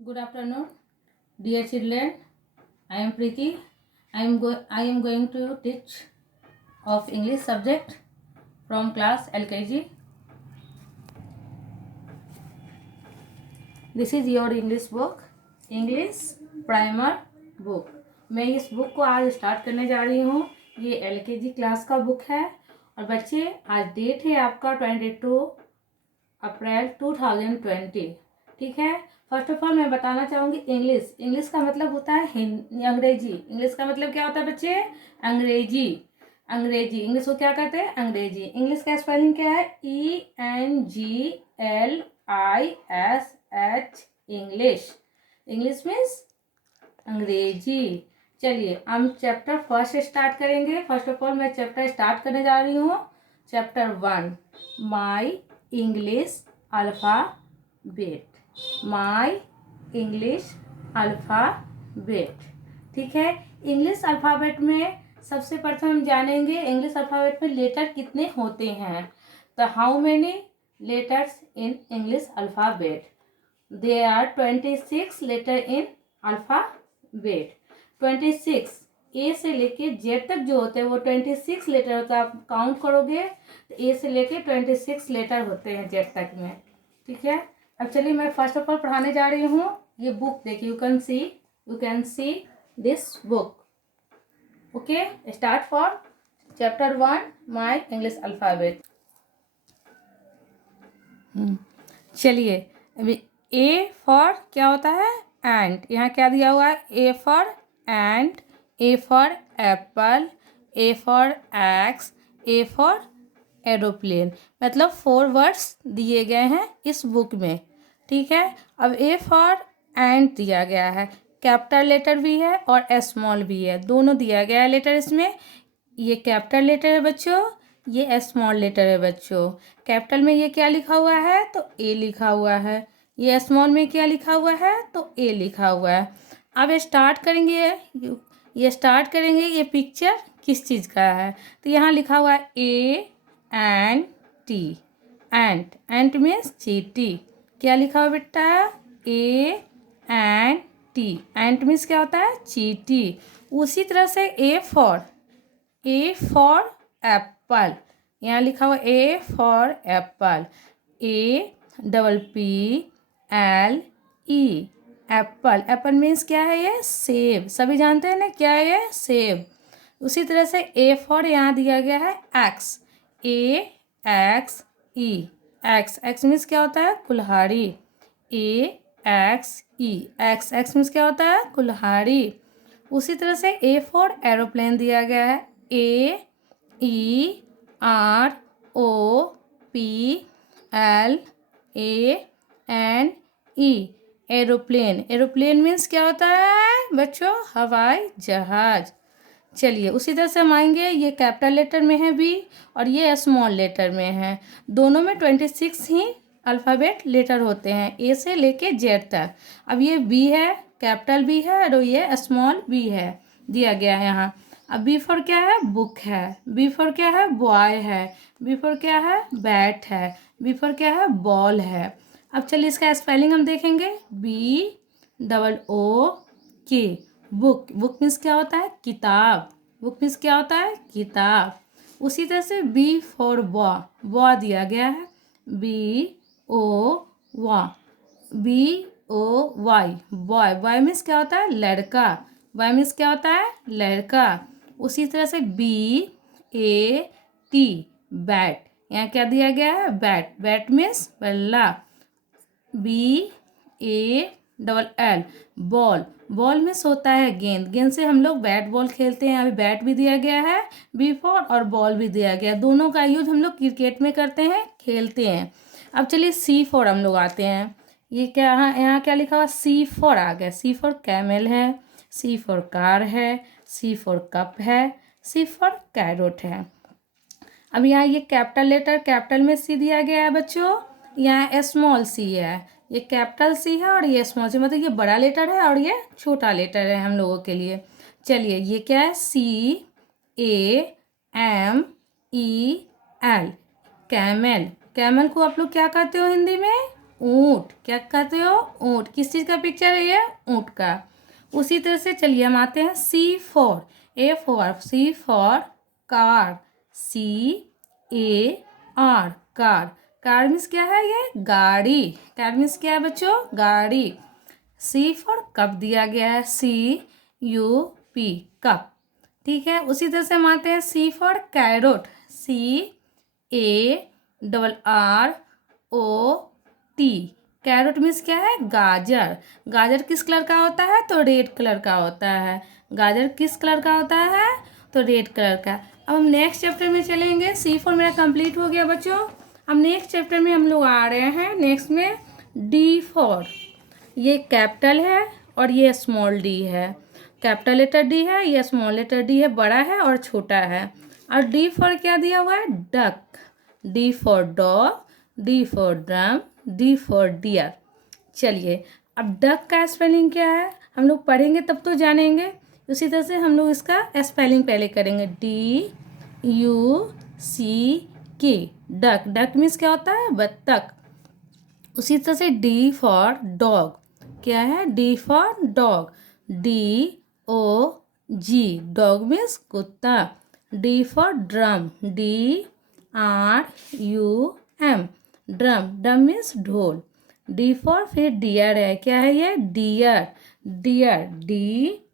Good afternoon, dear children. I am Preeti. I am going to teach of English subject from class LKG. This is your English book, English Primer book. मैं इस book को आज start करने जा रही हूँ। ये LKG class का बुक है और बच्चे आज डेट है आपका 22 अप्रैल 2020। ठीक है। फर्स्ट ऑफ ऑल मैं बताना चाहूँगी इंग्लिश का मतलब होता है अंग्रेजी। इंग्लिश का मतलब क्या होता है बच्चे? अंग्रेजी। इंग्लिश को क्या कहते हैं? अंग्रेजी। इंग्लिश का स्पेलिंग क्या है? ENGLISH। इंग्लिश मीन्स अंग्रेजी। चलिए हम चैप्टर फर्स्ट स्टार्ट करेंगे। फर्स्ट ऑफ ऑल मैं चैप्टर स्टार्ट करने जा रही हूँ। Chapter 1 my English alphabet. My English alphabet. ठीक है। इंग्लिश अल्फ़ाबेट में सबसे प्रथम हम जानेंगे इंग्लिश अल्फ़ाबेट में लेटर कितने होते हैं। तो how many letters in English alphabet? There are 26 letter in alphabet. 26 A से लेके जेड तक जो होते हैं वो 26 लेटर होता है। आप काउंट करोगे तो ए से लेके 26 लेटर होते हैं जेड तक में। ठीक है। अब चलिए मैं फर्स्ट ऑफ ऑल पढ़ाने जा रही हूँ। ये बुक देखिए, you can see this book. Okay, start for chapter 1 my English alphabet. चलिए अभी ए फॉर क्या होता है? एंड। यहाँ क्या दिया हुआ है? A for and, A for Apple, A for x, A for aeroplane. मतलब 4 वर्ड्स दिए गए हैं इस बुक में। ठीक है। अब ए फॉर एंड दिया गया है, कैपिटल लेटर भी है और स्मॉल भी है, दोनों दिया गया है लेटर इसमें। ये कैपिटल लेटर है बच्चों, ये स्मॉल लेटर है बच्चों। कैपिटल में ये क्या लिखा हुआ है? तो ए लिखा हुआ है। ये स्मॉल में क्या लिखा हुआ है? तो ए लिखा हुआ है। अब स्टार्ट करेंगे, ये स्टार्ट करेंगे। ये पिक्चर किस चीज़ का है? तो यहाँ लिखा हुआ है A and T. Ant means चीटी। क्या लिखा हुआ बेटा? A and T. Ant means क्या होता है? चीटी। उसी तरह से ए फॉर एप्पल। यहाँ लिखा हुआ A for Apple, APPLE Apple. Apple means क्या है? ये सेब। सभी जानते हैं ना क्या है ये? सेब। उसी तरह से ए फॉर यहाँ दिया गया है एक्स, AXE। एक्स मीन्स क्या होता है? कुल्हाड़ी। AXE एक्स मीन्स क्या होता है? कुल्हाड़ी। उसी तरह से ए फॉर एरोप्लेन दिया गया है, AEROPLANE। एरोप्लेन मीन्स क्या होता है बच्चों? हवाई जहाज। चलिए उसी तरह से हम आएंगे। ये कैपिटल लेटर में है बी और ये स्मॉल लेटर में है। दोनों में 26 ही अल्फ़ाबेट लेटर होते हैं, ए से लेके जेड तक। अब ये बी है, कैपिटल बी है और ये स्मॉल बी है, दिया गया है यहाँ। अब बी फॉर क्या है? बुक है। बी फॉर क्या है? बॉय है। बी फॉर क्या है? बैट है। बी फॉर क्या है? बॉल है। अब चलिए इसका स्पेलिंग हम देखेंगे। BOOK। बुक मीन्स क्या होता है? किताब। बुक मीन्स क्या होता है? किताब। उसी तरह से बी फॉर बॉ दिया गया है, BOY। बॉय मीन्स क्या होता है? लड़का। बॉय मीन्स क्या होता है? लड़का। उसी तरह से BAT बैट। यहाँ क्या दिया गया है? बैट मीन्स बल्ला। BALL बॉल मीन्स होता है गेंद से हम लोग बैट बॉल खेलते हैं। अभी बैट भी दिया गया है बी फॉर और बॉल भी दिया गया है। दोनों का यूज हम लोग क्रिकेट में करते हैं, खेलते हैं। अब चलिए सी फॉर हम लोग आते हैं। ये क्या यहाँ क्या लिखा हुआ? सी फॉर आ गया। सी फॉर कैमल है, सी फॉर कार है, सी फॉर कप है, सी फॉर कैरोट है। अब यहाँ ये कैपिटल लेटर, कैपिटल में सी दिया गया है बच्चों, यहाँ स्मॉल सी है। ये कैपिटल सी है और ये स्मॉल सी, मतलब ये बड़ा लेटर है और ये छोटा लेटर है हम लोगों के लिए। चलिए ये क्या है? CAMEL। कैमल को आप लोग क्या कहते हो हिंदी में? ऊँट, क्या कहते हो? ऊँट। किस चीज़ का पिक्चर है ये? ऊँट का। उसी तरह से चलिए हम आते हैं C for car, CAR car. Car means क्या है? ये गाड़ी। कार मीन्स क्या है बच्चों? गाड़ी। सी फॉर कप दिया गया है, CUP कप। ठीक है, उसी तरह से हम आते हैं C for carrot, CARROT। Carrot means क्या है? गाजर। गाजर किस कलर का होता है? तो रेड कलर का होता है। गाजर किस कलर का होता है? तो रेड कलर का। अब हम नेक्स्ट चैप्टर में चलेंगे। सी फॉर मेरा कंप्लीट हो गया बच्चों। अब नेक्स्ट चैप्टर में हम लोग आ रहे हैं। नेक्स्ट में D फॉर, ये कैपिटल है और ये स्मॉल डी है। कैपिटल लेटर डी है, ये स्मॉल लेटर डी है, बड़ा है और छोटा है। और डी फॉर क्या दिया हुआ है? Duck. D for dog, D for drum, D for deer. चलिए, अब डक का स्पेलिंग क्या है हम लोग पढ़ेंगे तब तो जानेंगे। उसी तरह से हम लोग इसका स्पेलिंग पहले करेंगे, DUCK डक। डक मीन्स क्या होता है? बत्तख। उसी तरह से D फॉर डॉग, क्या है? D for dog, DOG dog means कुत्ता। D for drum, DRUM drum. Drum means ढोल। D फॉर फिर डियर है, क्या है ये? डियर। Deer, DEER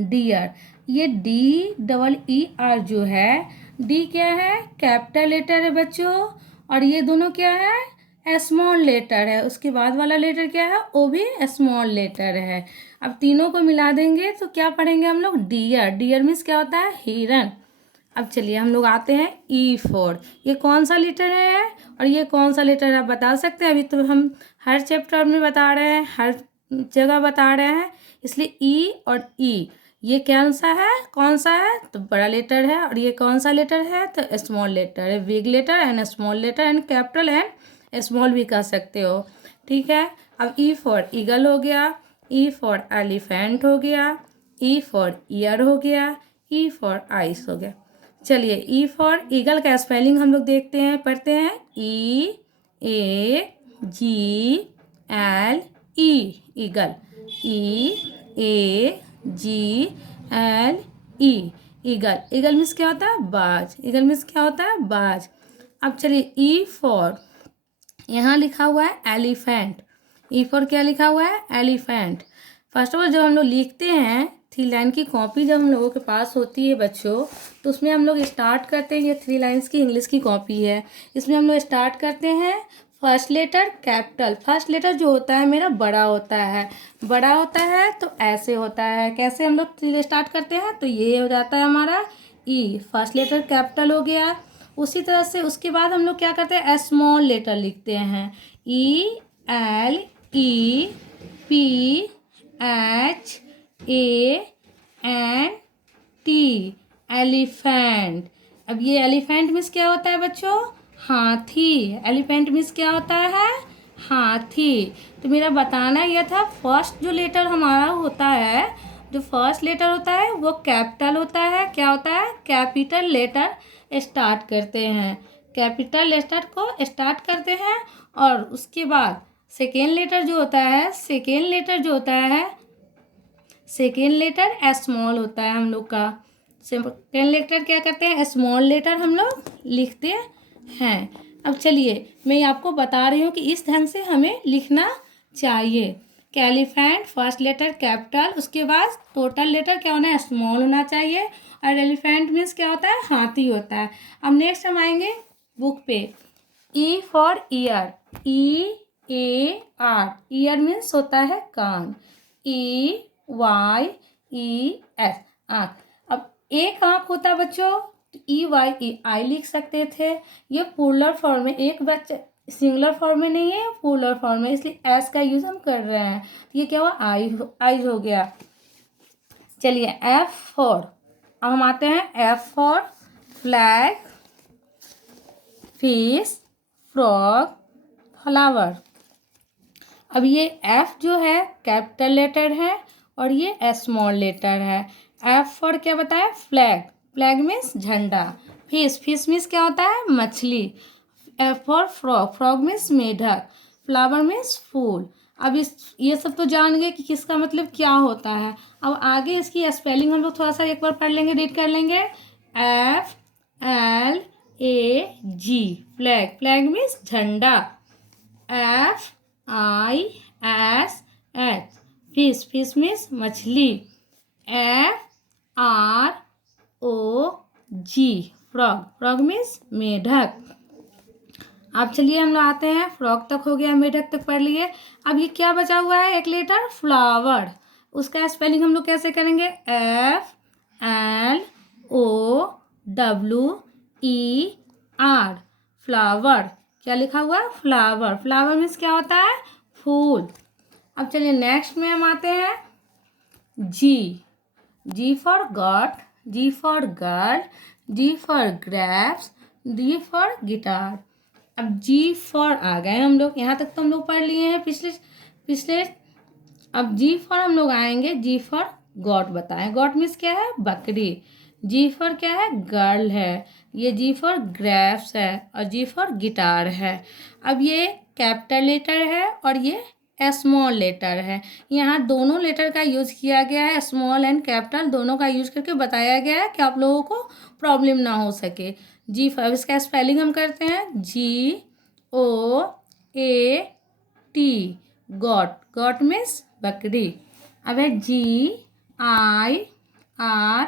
deer. ये DEER जो है, डी क्या है? कैपिटल लेटर है बच्चों, और ये दोनों क्या है? स्मॉल लेटर है। उसके बाद वाला लेटर क्या है? वो भी स्मॉल लेटर है। अब तीनों को मिला देंगे तो क्या पढ़ेंगे हम लोग? डियर। डियर मीन्स क्या होता है? हिरन। अब चलिए हम लोग आते हैं E फॉर, ये कौन सा लेटर है और ये कौन सा लेटर है आप बता सकते हैं? अभी तो हम हर चैप्टर में बता रहे हैं, हर जगह बता रहे हैं, इसलिए E और E। ये कौन सा है? कौन सा है? तो बड़ा लेटर है। और ये कौन सा लेटर है? तो स्मॉल लेटर है। Big letter and small letter and capital and small भी कह सकते हो। ठीक है, अब E फॉर ईगल हो गया, E फॉर एलिफेंट हो गया, E फॉर ईयर हो गया, E फॉर आइस हो गया। चलिए, E फॉर ईगल का स्पेलिंग हम लोग देखते हैं, पढ़ते हैं। EAGLE eagle, EAGLE eagle. Eagle means क्या होता है? बाज। ईगल मीन्स क्या होता है? बाज। अब चलिए, E फॉर यहाँ लिखा हुआ है एलिफेंट। E फॉर क्या लिखा हुआ है? एलिफेंट। फर्स्ट ऑफ ऑल जब हम लोग लिखते हैं, 3 लाइन की कॉपी जब हम लोगों के पास होती है बच्चों, तो उसमें हम लोग स्टार्ट करते हैं। ये 3 लाइन्स की इंग्लिश की कॉपी है। इसमें हम लोग स्टार्ट करते हैं first letter capital. First letter जो होता है मेरा बड़ा होता है। बड़ा होता है तो ऐसे होता है। कैसे हम लोग स्टार्ट करते हैं? तो ये हो जाता है हमारा E। फर्स्ट लेटर कैपिटल हो गया। उसी तरह से उसके बाद हम लोग क्या करते हैं? स्मॉल लेटर लिखते हैं, ELEPHANT एलिफेंट। अब ये एलिफेंट मीन्स क्या होता है बच्चों? हाथी। एलिफेंट मीन्स क्या होता है? हाथी। तो मेरा बताना यह था, फर्स्ट जो लेटर हमारा होता है, जो फर्स्ट लेटर होता है वो कैपिटल होता है। क्या होता है? कैपिटल लेटर स्टार्ट करते हैं। कैपिटल लेटर को स्टार्ट करते हैं। और उसके बाद सेकेंड लेटर जो होता है, सेकेंड लेटर स्मॉल होता है हम लोग का। सेकेंड लेटर क्या करते हैं? स्मॉल लेटर हम लोग लिखते हैं। अब चलिए, मैं आपको बता रही हूँ कि इस ढंग से हमें लिखना चाहिए। एलिफेंट फर्स्ट लेटर कैपिटल, उसके बाद टोटल लेटर क्या होना है? स्मॉल होना चाहिए। और एलिफेंट मीन्स क्या होता है? हाथी होता है। अब नेक्स्ट हम आएंगे बुक पे। E for year, EAR year means होता है कान, EYES आँख। अब एक आँख होता है बच्चों, तो EYE लिख सकते थे। ये प्लूरल फॉर्म में, एक बच्चे सिंगुलर फॉर्म में नहीं है, प्लूरल फॉर्म में, इसलिए एस का यूज हम कर रहे हैं। तो ये क्या हुआ? आइज हो गया। चलिए, F फॉर, अब हम आते हैं F for flag, fish, frog, flower. अब ये F जो है कैपिटल लेटर है और ये स्मॉल लेटर है। F फॉर क्या बताया? फ्लैग। फ्लैग मीन्स झंडा। फिश, फिश मीन्स क्या होता है? मछली। F for frog, frog means मेढक, फ्लावर मीन्स फूल। अब ये सब तो जान गए कि किसका मतलब क्या होता है। अब आगे इसकी स्पेलिंग हम लोग थोड़ा सा एक बार पढ़ लेंगे, रीड कर लेंगे। F L A G, flag, flag means झंडा। F I S H, fish, fish means मछली। F R O G, frog, frog means मेढक। अब चलिए हम लोग आते हैं, फ्रॉग तक हो गया, मेढक तक पढ़ लिए। अब ये क्या बचा हुआ है, एक लेटर फ्लावर, उसका स्पेलिंग हम लोग कैसे करेंगे। F L O W E R, flower. क्या लिखा हुआ है, फ्लावर, फ्लावर मीन्स क्या होता है, फूल। अब चलिए नेक्स्ट में हम आते हैं, G, G for God, G for girl, G for grapes, G for guitar. अब जी फॉर आ गए हम लोग, यहाँ तक तो हम लोग पढ़ लिए हैं पिछले। अब जी फॉर हम लोग आएंगे, जी फॉर गॉड बताएं, गॉड मीन्स क्या है, बकरी। जी फॉर क्या है, गर्ल है। ये जी फॉर ग्रेप्स है और जी फॉर गिटार है। अब ये कैपिटल लेटर है और ये स्मॉल लेटर है। यहाँ दोनों लेटर का यूज किया गया है, स्मॉल एंड कैपिटल दोनों का यूज करके बताया गया है कि आप लोगों को प्रॉब्लम ना हो सके। जी फॉर, इसका स्पेलिंग हम करते हैं, G O A T, goat, goat means बकरी। अब है G I R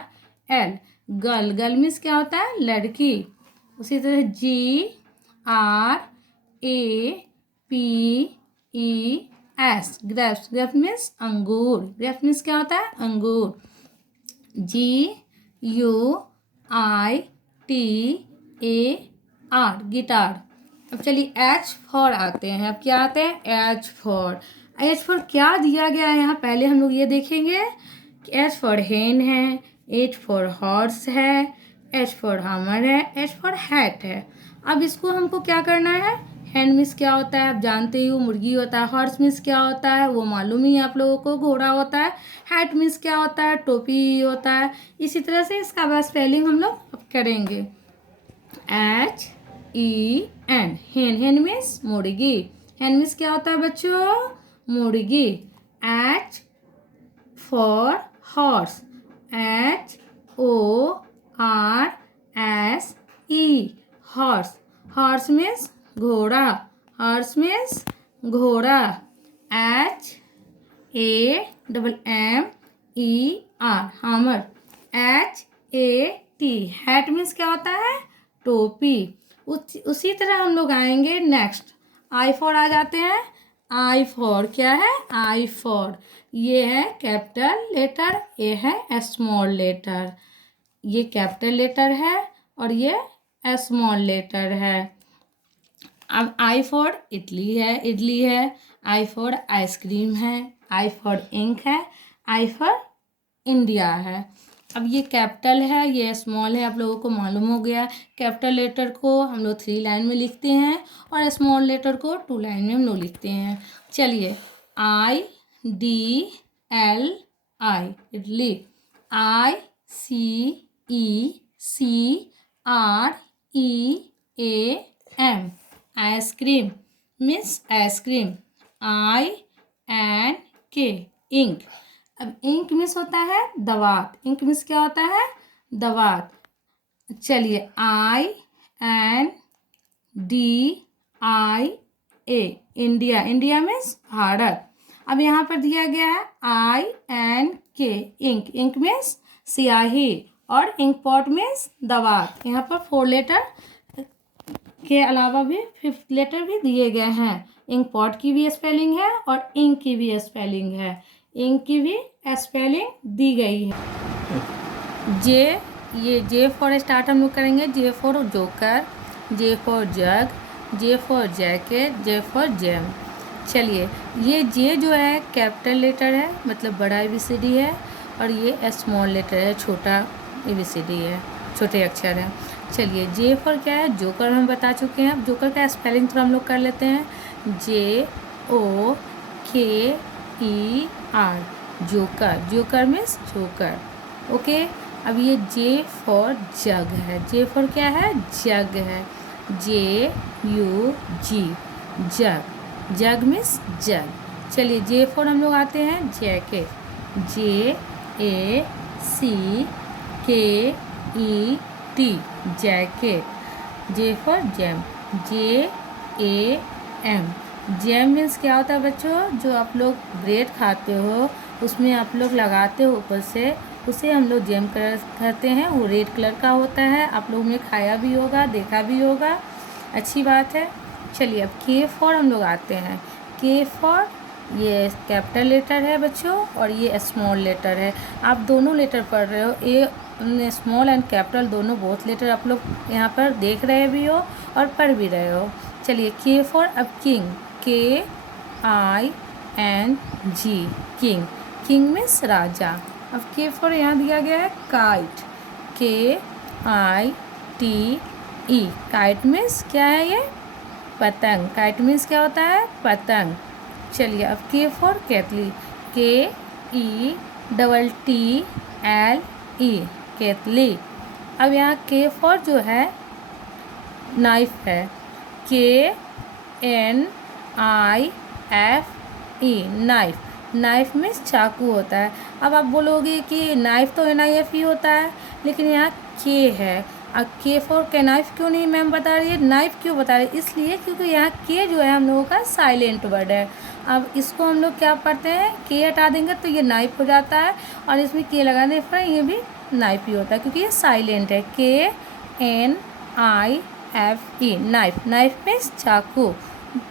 L, girl, girl means क्या होता है, लड़की। उसी तरह G R A P E S, grapes, grapes means अंगूर, ग्रेप्स मीन्स क्या होता है, अंगूर। G U I T A R, guitar. अब चलिए एच फॉर आते हैं। अब क्या आते हैं, एच फॉर, एच फॉर क्या दिया गया है यहाँ, पहले हम लोग ये देखेंगे कि एच फॉर हेन है, एच फॉर हॉर्स है, एच फॉर हमर है, एच फॉर हैट है। अब इसको हमको क्या करना है, हैंड मीन्स क्या होता है आप जानते ही हो, मुर्गी होता है। हॉर्स मीन्स क्या होता है वो मालूम ही है आप लोगों को, घोड़ा होता है। हैट मीन्स क्या होता है, टोपी होता है। इसी तरह से इसका बस स्पेलिंग हम लोग करेंगे, एच ई एन, हेन, हेन मीन्स मुर्गी, हेन मीन्स क्या होता है बच्चों, मुर्गी। H for horse, H O R S E, horse, horse means घोड़ा, हॉर्स मीन्स घोड़ा। H A double M E R, hammer. H A T, hat means क्या होता है, टोपी। उसी तरह हम लोग आएंगे नेक्स्ट, आई फॉर आ जाते हैं। आई फॉर क्या है, आई फॉर ये है कैपिटल लेटर, ये है स्मॉल लेटर। ये कैपिटल लेटर है और ये स्मॉल लेटर है। अब आई फॉर इडली है, इडली है। आई फॉर आइसक्रीम है, आई फॉर इंक है, आई फॉर इंडिया है। अब ये कैपिटल है, ये स्मॉल है, आप लोगों को मालूम हो गया। कैपिटल लेटर को हम लोग 3 लाइन में लिखते हैं और स्मॉल लेटर को 2 लाइन में हम लोग लिखते हैं। चलिए, I D L I, idli. I C E C R E A M, ice cream means ice cream. I N K, ink. अब इंक मीन्स होता है दवात, इंक मीन्स क्या होता है, दवात। चलिए, I N D I A, India, India means भारत। अब यहाँ पर दिया गया है I N K, ink, ink means स्याही और इंक पॉट मीन्स दवात। यहाँ पर 4 लेटर के अलावा भी 5th लेटर भी दिए गए हैं। इंक पॉट की भी स्पेलिंग है और इंक की भी स्पेलिंग है, इंक की भी स्पेलिंग दी गई है। जे, ये जे फॉर स्टार्ट हम लोग करेंगे, J for joker, J for jug, J for jacket, J for jam. चलिए, ये जे जो है कैपिटल लेटर है, मतलब बड़ा ABCD है, और ये स्मॉल लेटर है, छोटा ABCD है, छोटे अक्षर है। चलिए, जे फॉर क्या है, जोकर हम बता चुके हैं। अब जोकर का स्पेलिंग तो हम लोग कर लेते हैं, JOKER, joker, joker means joker. Okay, अब ये जे फॉर जग है, जे फॉर क्या है, जग है। J-U-G, जग, जग मीन्स जग। चलिए J फॉर हम लोग आते हैं jacket, J-A-C-K-E-T, jacket. J for jam, J-A-M, jam means क्या होता है बच्चों, जो आप लोग ब्रेड खाते हो उसमें आप लोग लगाते हो ऊपर से, उसे हम लोग जैम कहते हैं। वो रेड कलर का होता है, आप लोग ने खाया भी होगा, देखा भी होगा, अच्छी बात है। चलिए अब K फॉर हम लोग आते हैं। K फॉर ये कैपिटल लेटर है बच्चों और ये स्मॉल लेटर है। आप दोनों लेटर पढ़ रहे हो, ए स्मॉल एंड कैपिटल दोनों, बोथ लेटर आप लोग यहाँ पर देख रहे भी हो और पढ़ भी रहे हो। चलिए K फॉर अब king, K-I-N-G, king, king means राजा। अब K फॉर यहाँ दिया गया है काइट, K-I-T-E, काइट मीन्स क्या है ये, पतंग। काइट मीन्स क्या होता है, पतंग। चलिए अब K फॉर केतली, K-E-T-T-L-E, केतली। अब यहाँ K फॉर जो है नाइफ है, K-N-I-F-E, नाइफ। नाइफ मीन्स चाकू होता है। अब आप बोलोगे कि नाइफ तो N-I-F-E होता है, लेकिन यहाँ K है। अब K फॉर के नाइफ क्यों नहीं मैम बता रही है, नाइफ क्यों बता रही है, इसलिए क्योंकि यहाँ K जो है हम लोगों का साइलेंट वर्ड है। अब इसको हम लोग क्या पढ़ते हैं, K हटा देंगे तो ये नाइफ हो जाता है, और इसमें K लगाने पर ये भी नाइफ ही होता है क्योंकि ये साइलेंट है। K-N-I-F-E, knife. नाइफ मीन्स चाकू,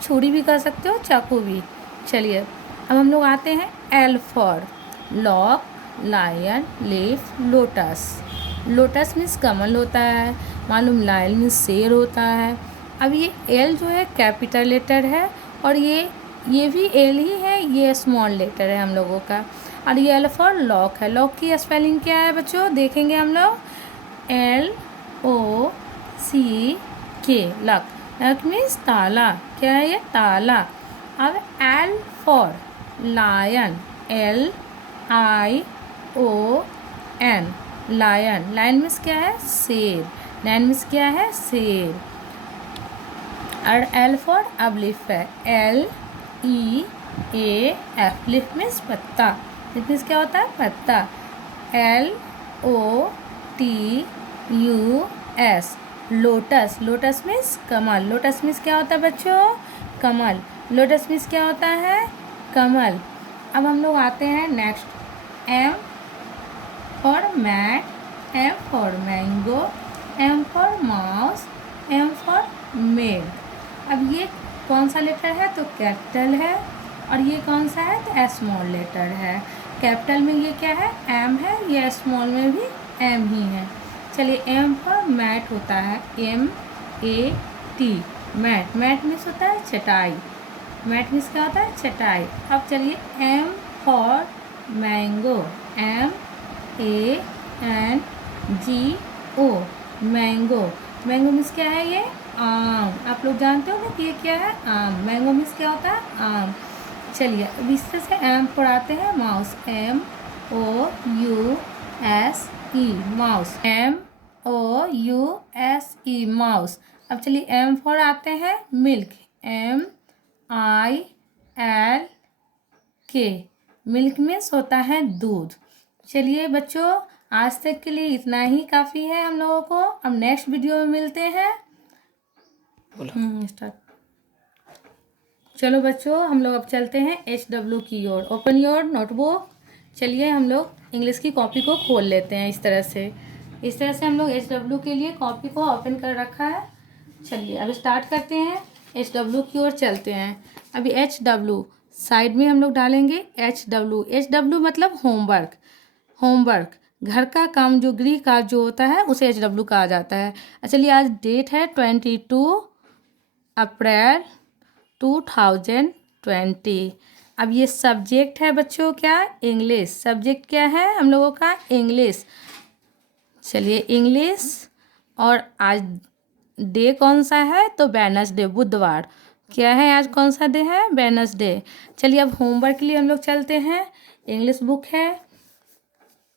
छुरी भी कर सकते हो, चाकू भी। चलिए अब हम लोग आते हैं L for lock, lion, leaf, lotus. Lotus means कमल होता है, मालूम, लायन मीन्स शेर होता है। अब ये L जो है कैपिटल लेटर है और ये भी L ही है, ये स्मॉल लेटर है हम लोगों का। और ये L फॉर लॉक है। लॉक की स्पेलिंग क्या है बच्चों, देखेंगे हम लोग, L-O-C-K, लॉक। लॉक मीन्स ताला, क्या है ये, ताला। अब L for lion, L-I-O-N, lion. Lion means क्या है, शेर। लायन मीन्स क्या है, शेर। और L फॉर अब लीफ है, L-E-A-F, लीफ मीन्स पत्ता। लीफ मीन्स क्या होता है, पत्ता। L-O-T-U-S, lotus. लोटस मीन्स कमल। लोटस मीन्स क्या होता है बच्चों, कमल। लोटस मीन्स क्या होता है, कमल। अब हम लोग आते हैं next, M for mat, M for mango, M for mouse, M for maid. अब ये कौन सा लेटर है, तो कैपिटल है, और ये कौन सा है, तो स्मॉल लेटर है। कैपिटल में ये क्या है, M है, ये स्मॉल में भी M ही है। चलिए M फॉर मैट होता है, M-A-T, मैट। मैट मीन्स होता है चटाई। मैट मीन्स क्या होता है, चटाई। अब चलिए M for mango, M-A-N-G-O, mango. Mango means क्या है, ये आम। आप लोग जानते हो ना कि ये क्या है, आम। मैंगो मीन्स क्या होता है, आम। चलिए अब इस तरह से M पर आते हैं mouse, M-O-U-S-E, mouse, M-O-U-S-E, mouse. अब चलिए M फॉर आते हैं मिल्क, M-I-L-K, मिल्क मीन्स होता है दूध। चलिए बच्चों आज तक के लिए इतना ही काफ़ी है हम लोगों को। अब नेक्स्ट वीडियो में मिलते हैं। स्टार्ट। चलो बच्चों हम लोग अब चलते हैं HW की ओर। Open your notebook. चलिए हम लोग इंग्लिश की कॉपी को खोल लेते हैं। इस तरह से हम लोग HW के लिए कॉपी को ओपन कर रखा है। चलिए अब स्टार्ट करते हैं, HW की ओर चलते हैं। अभी HW साइड में हम लोग डालेंगे HW मतलब होमवर्क। होमवर्क घर का काम, जो गृह कार्य जो होता है उसे HW कहा जाता है। चलिए आज डेट है 22 अप्रैल 2020। अब ये सब्जेक्ट है बच्चों क्या, इंग्लिश। सब्जेक्ट क्या है हम लोगों का, इंग्लिश। चलिए इंग्लिश, और आज डे कौन सा है, तो वेडनेसडे, बुधवार। क्या है आज, कौन सा डे है, वेडनेसडे। चलिए अब होमवर्क के लिए हम लोग चलते हैं। इंग्लिश बुक है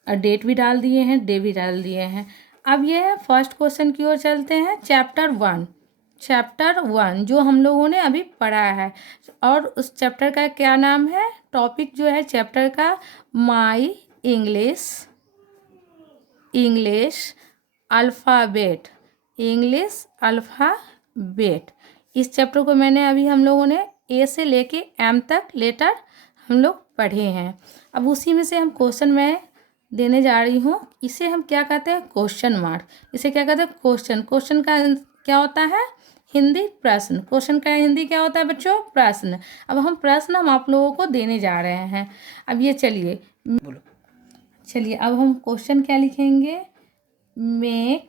और डेट भी डाल दिए हैं, डे भी डाल दिए हैं। अब ये फर्स्ट क्वेश्चन की ओर चलते हैं। चैप्टर 1 चैप्टर 1 जो हम लोगों ने अभी पढ़ा है, और उस चैप्टर का क्या नाम है, टॉपिक जो है चैप्टर का my English alphabet, English alphabet. इस चैप्टर को मैंने अभी हम लोगों ने ए से लेके एम तक लेटर हम लोग पढ़े हैं। अब उसी में से हम क्वेश्चन मैं देने जा रही हूँ। इसे हम क्या कहते हैं, क्वेश्चन मार्क। इसे क्या कहते हैं, क्वेश्चन। क्वेश्चन का क्या होता है, हिंदी प्रश्न। क्वेश्चन का हिंदी क्या होता है बच्चों, प्रश्न। अब हम प्रश्न हम आप लोगों को देने जा रहे हैं। अब ये चलिए बोलो, चलिए अब हम क्वेश्चन क्या लिखेंगे, make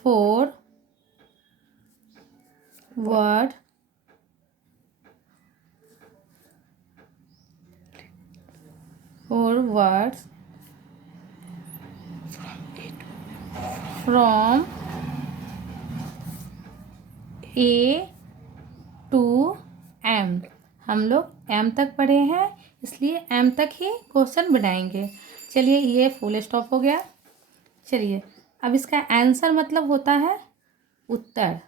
4 word words from A to M. हम लोग एम तक पढ़े हैं, इसलिए एम तक ही क्वेश्चन बनाएंगे। चलिए ये फुल स्टॉप हो गया। चलिए अब इसका आंसर मतलब होता है उत्तर,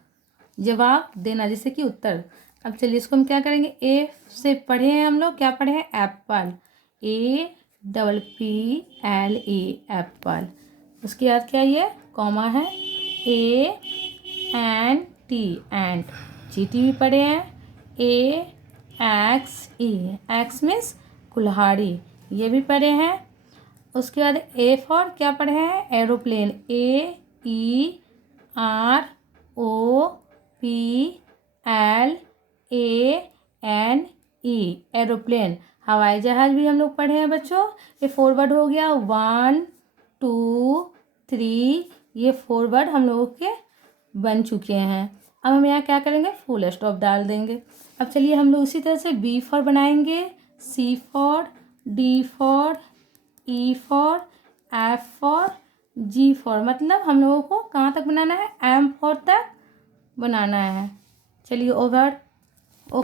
जवाब देना, जैसे कि उत्तर। अब चलिए इसको हम क्या करेंगे, ए से पढ़े हैं हम लोग, क्या पढ़े हैं, एप्पल, APPLE एप्पल। उसके बाद क्या, ये कॉमा है, ANT एंट, GT भी पढ़े हैं, AXE एक्स मीन्स कुल्हाड़ी, ये भी पढ़े हैं। उसके बाद ए फॉर क्या पढ़े हैं, एरोप्लेन, AEROPLANE एरोप्लेन। हवाई जहाज भी हम लोग पढ़े हैं बच्चों। ये 4 वर्ड हो गया, 1 2 3, ये 4 वर्ड हम लोगों के बन चुके हैं। अब हम यहाँ क्या करेंगे, फुल स्टॉप डाल देंगे। अब चलिए हम लोग उसी तरह से बी फॉर बनाएंगे, C for, D for, E for, F for, G for. मतलब हम लोगों को कहाँ तक बनाना है, M फॉर तक बनाना है। चलिए ओवर